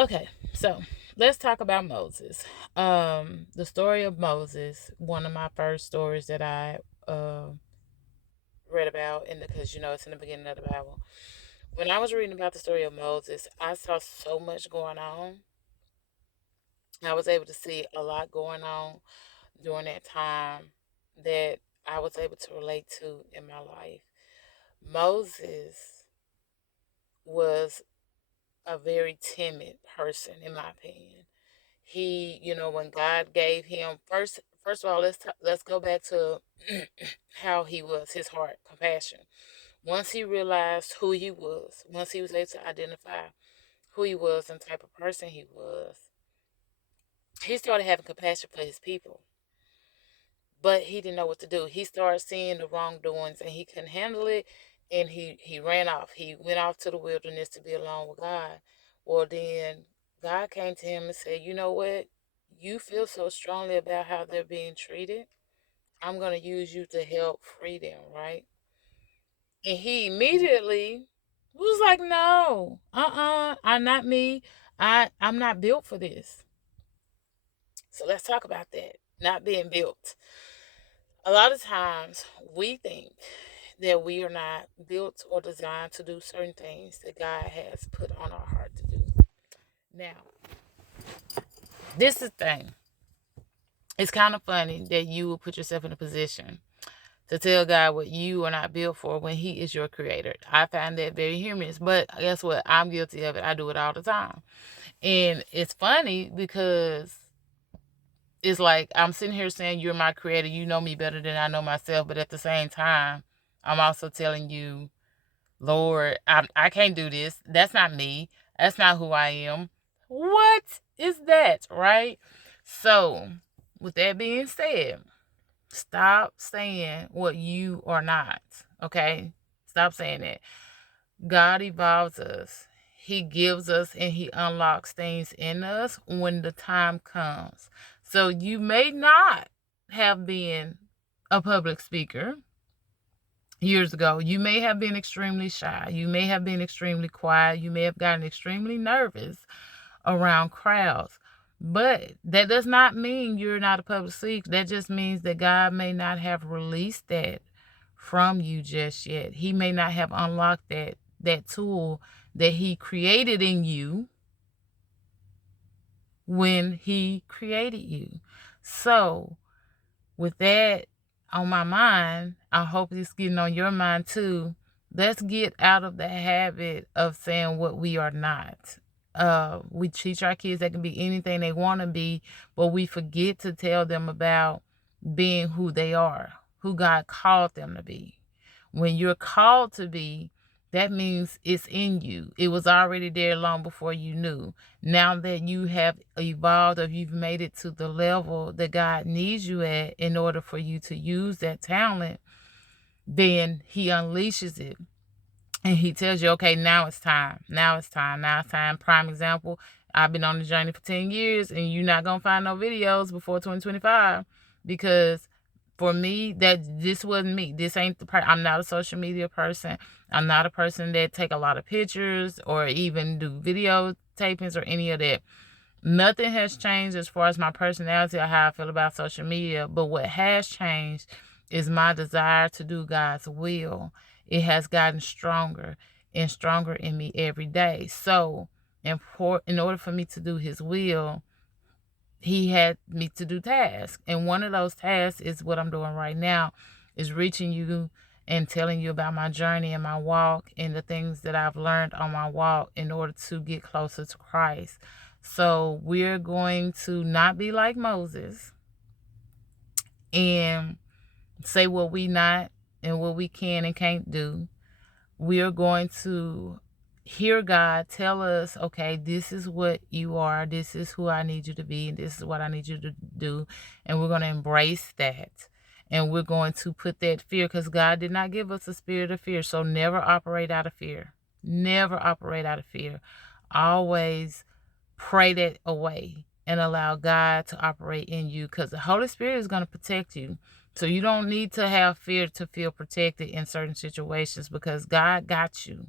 Okay, so let's talk about Moses. The story of Moses, one of my first stories that I read about, and because it's in the beginning of the Bible. When I was reading about the story of Moses, I saw so much going on. I was able to see a lot going on during that time that I was able to relate to in my life. Moses was a very timid person, in my opinion. He, when God gave him first of all, let's go back to how he was, his heart, compassion. Once he realized who he was, once he was able to identify who he was and type of person he was, he started having compassion for his people. But he didn't know what to do. He started seeing the wrongdoings and he couldn't handle it, and he ran off. He went off to the wilderness to be alone with God. Well, then God came to him and said, "You know what? You feel so strongly about how they're being treated. I'm going to use you to help free them, right?" And he immediately was like, "No, I'm not me. I'm not built for this." So let's talk about that. Not being built. A lot of times we think that we are not built or designed to do certain things that God has put on our heart to do. Now, this is the thing. It's kind of funny that you will put yourself in a position to tell God what you are not built for when He is your creator. I find that very humorous, but guess what? I'm guilty of it. I do it all the time. And it's funny because it's like I'm sitting here saying you're my creator. You know me better than I know myself. But at the same time, I'm also telling you, Lord, I can't do this. That's not me. That's not who I am. What is that, right? So, with that being said, stop saying what you are not, okay? Stop saying that. God evolves us. He gives us and He unlocks things in us when the time comes. So you may not have been a public speaker years ago. You may have been extremely shy. You may have been extremely quiet. You may have gotten extremely nervous around crowds. But that does not mean you're not a public speaker. That just means that God may not have released that from you just yet. He may not have unlocked that tool that He created in you when He created you. So, with that on my mind, I hope it's getting on your mind too. Let's get out of the habit of saying what we are not. We teach our kids they can be anything they want to be, but we forget to tell them about being who they are, who God called them to be. When you're called to be, that means it's in you. It was already there long before you knew. Now that you have evolved or you've made it to the level that God needs you at in order for you to use that talent, then He unleashes it. And He tells you, okay, now it's time. Now it's time. Now it's time. Prime example, I've been on the journey for 10 years and you're not going to find no videos before 2025 because for me, that this wasn't me. This ain't the I'm not a social media person. I'm not a person that take a lot of pictures or even do video tapings or any of that. Nothing has changed as far as my personality or how I feel about social media. But what has changed is my desire to do God's will. It has gotten stronger and stronger in me every day. So, in order for me to do His will, He had me to do tasks. And one of those tasks is what I'm doing right now, is reaching you and telling you about my journey and my walk and the things that I've learned on my walk in order to get closer to Christ. So we're going to not be like Moses and say what we not and what we can and can't do. We are going to hear God tell us, okay, this is what you are, this is who I need you to be, and this is what I need you to do. And we're going to embrace that. And we're going to put that fear, because God did not give us a spirit of fear. So never operate out of fear. Never operate out of fear. Always pray that away and allow God to operate in you, because the Holy Spirit is going to protect you. So you don't need to have fear to feel protected in certain situations, because God got you.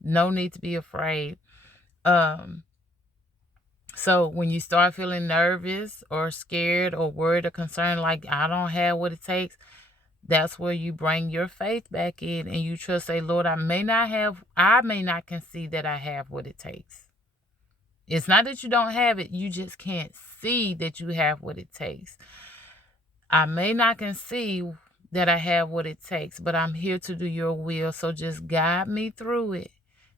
No need to be afraid. Um, So when you start feeling nervous or scared or worried or concerned, like I don't have what it takes, that's where you bring your faith back in and you trust, say, Lord, I may not can see that I have what it takes. It's not that you don't have it, you just can't see that you have what it takes. I may not can see that I have what it takes, but I'm here to do your will. So just guide me through it.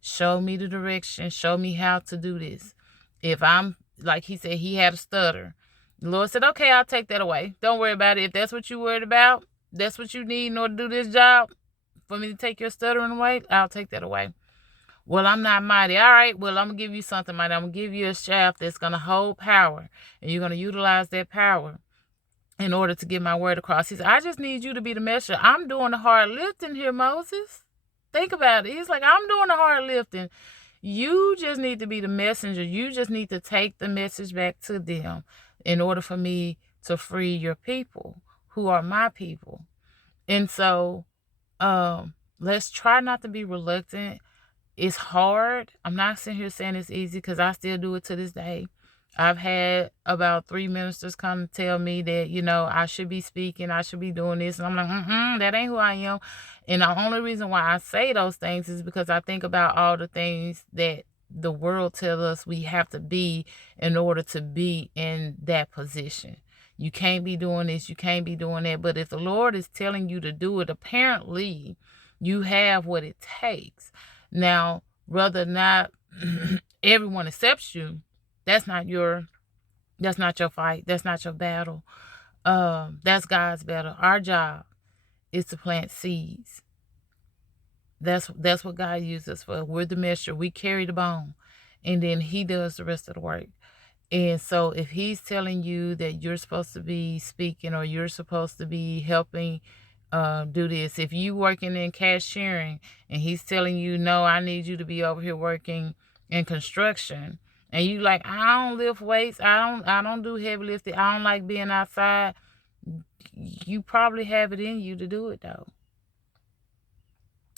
Show me the direction. Show me how to do this. If I'm, like he said, he had a stutter. The Lord said, okay, I'll take that away. Don't worry about it. If that's what you're worried about, that's what you need in order to do this job, for me to take your stuttering away, I'll take that away. Well, I'm not mighty. All right, well, I'm going to give you something mighty. I'm going to give you a shaft that's going to hold power, and you're going to utilize that power in order to get my word across. He said, I just need you to be the messenger. I'm doing the hard lifting here, Moses. Think about it. He's like, I'm doing the hard lifting. You just need to be the messenger. You just need to take the message back to them in order for me to free your people who are my people. And so let's try not to be reluctant. It's hard. I'm not sitting here saying it's easy because I still do it to this day. I've had about 3 ministers come tell me that, I should be speaking, I should be doing this. And I'm like, that ain't who I am. And the only reason why I say those things is because I think about all the things that the world tells us we have to be in order to be in that position. You can't be doing this, you can't be doing that. But if the Lord is telling you to do it, apparently you have what it takes. Now, whether or not everyone accepts you, that's not your fight. That's not your battle. That's God's battle. Our job is to plant seeds. That's what God uses us for. We're the messenger. We carry the bone, and then He does the rest of the work. And so, if He's telling you that you're supposed to be speaking or you're supposed to be helping do this, if you working in cashiering and He's telling you, no, I need you to be over here working in construction, and you like, I don't lift weights, I don't do heavy lifting, I don't like being outside, you probably have it in you to do it though,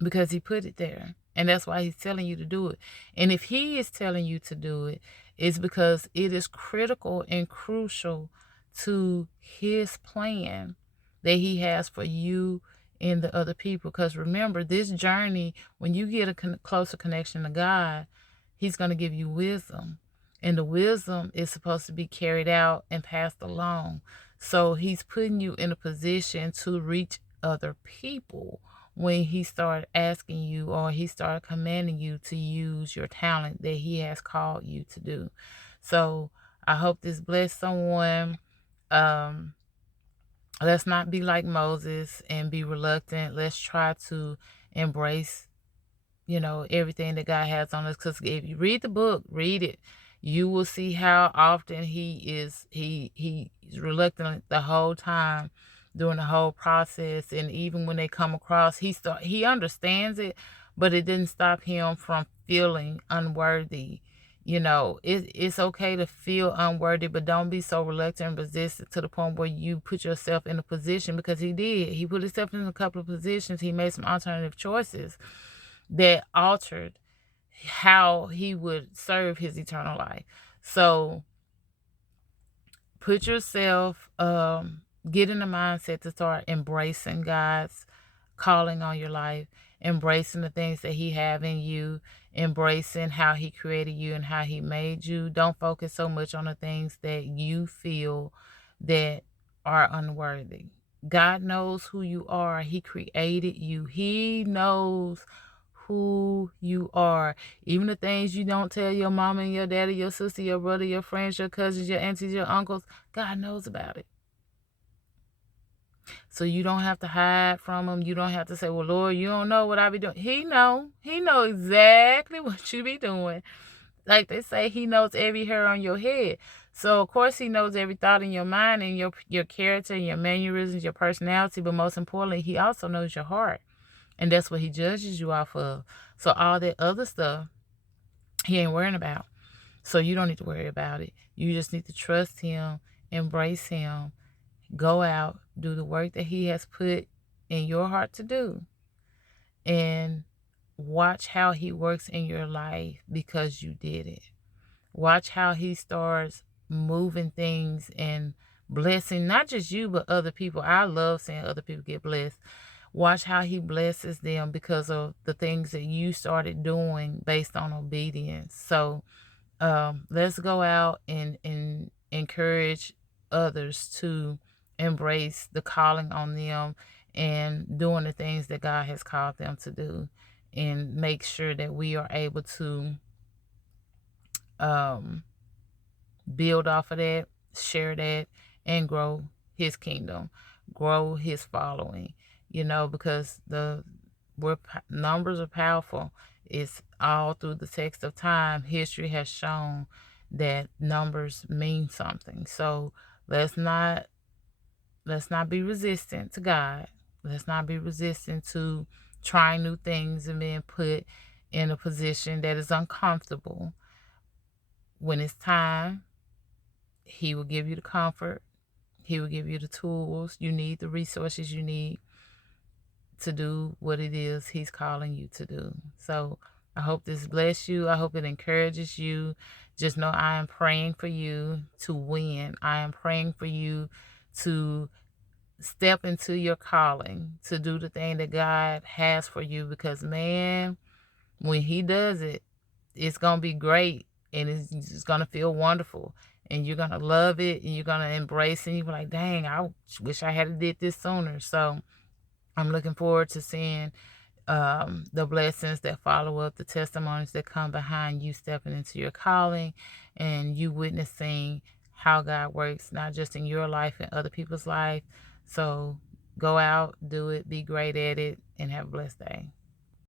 because He put it there. And that's why He's telling you to do it. And if He is telling you to do it, it's because it is critical and crucial to His plan that He has for you and the other people. Because remember, this journey, when you get a closer connection to God, He's going to give you wisdom. And the wisdom is supposed to be carried out and passed along. So He's putting you in a position to reach other people when He started asking you, or He started commanding you to use your talent that He has called you to do. So I hope this blessed someone. Let's not be like Moses and be reluctant. Let's try to embrace, everything that God has on us. Because if you read the book, read it, you will see how often he's reluctant the whole time during the whole process. And even when they come across, he understands it, but it didn't stop him from feeling unworthy. It's okay to feel unworthy, but don't be so reluctant and resistant to the point where you put yourself in a position, because he did. He put himself in a couple of positions. He made some alternative choices that altered how he would serve his eternal life. So put yourself, get in the mindset to start embracing God's calling on your life, embracing the things that He have in you, embracing how He created you and how He made you. Don't focus so much on the things that you feel that are unworthy. God knows who you are. He created you. He knows who you are. Even the things you don't tell your mama and your daddy, your sister, your brother, your friends, your cousins, your aunties, your uncles, God knows about it. So you don't have to hide from Him. You don't have to say, well, Lord, you don't know what I be doing. He know exactly what you be doing. Like they say, He knows every hair on your head. So of course He knows every thought in your mind and your character and your mannerisms, your personality. But most importantly, He also knows your heart. And that's what He judges you off of. So all that other stuff, He ain't worrying about. So you don't need to worry about it. You just need to trust Him, embrace Him, go out, do the work that He has put in your heart to do, and watch how He works in your life because you did it. Watch how he starts moving things and blessing not just you but other people. I love seeing other people get blessed. Watch how he blesses them because of the things that you started doing based on obedience. So let's go out and encourage others to embrace the calling on them and doing the things that God has called them to do, and make sure that we are able to um, build off of that, share that, and grow his kingdom, grow his following, because numbers are powerful. It's all through the text of time. History has shown that numbers mean something. So let's not be resistant to God. Let's not be resistant to trying new things and being put in a position that is uncomfortable. When it's time, he will give you the comfort. He will give you the tools you need, the resources you need to do what it is he's calling you to do. So I hope this bless you. I hope it encourages you. Just know I am praying for you to win. I am praying for you to step into your calling, to do the thing that God has for you, because man, when he does it, it's going to be great, and it's going to feel wonderful, and you're going to love it, and you're going to embrace it, and you're like, dang, I wish I had did this sooner. So I'm looking forward to seeing the blessings that follow up, the testimonies that come behind you stepping into your calling, and you witnessing how God works, not just in your life and other people's life. So go out, do it, be great at it, and have a blessed day.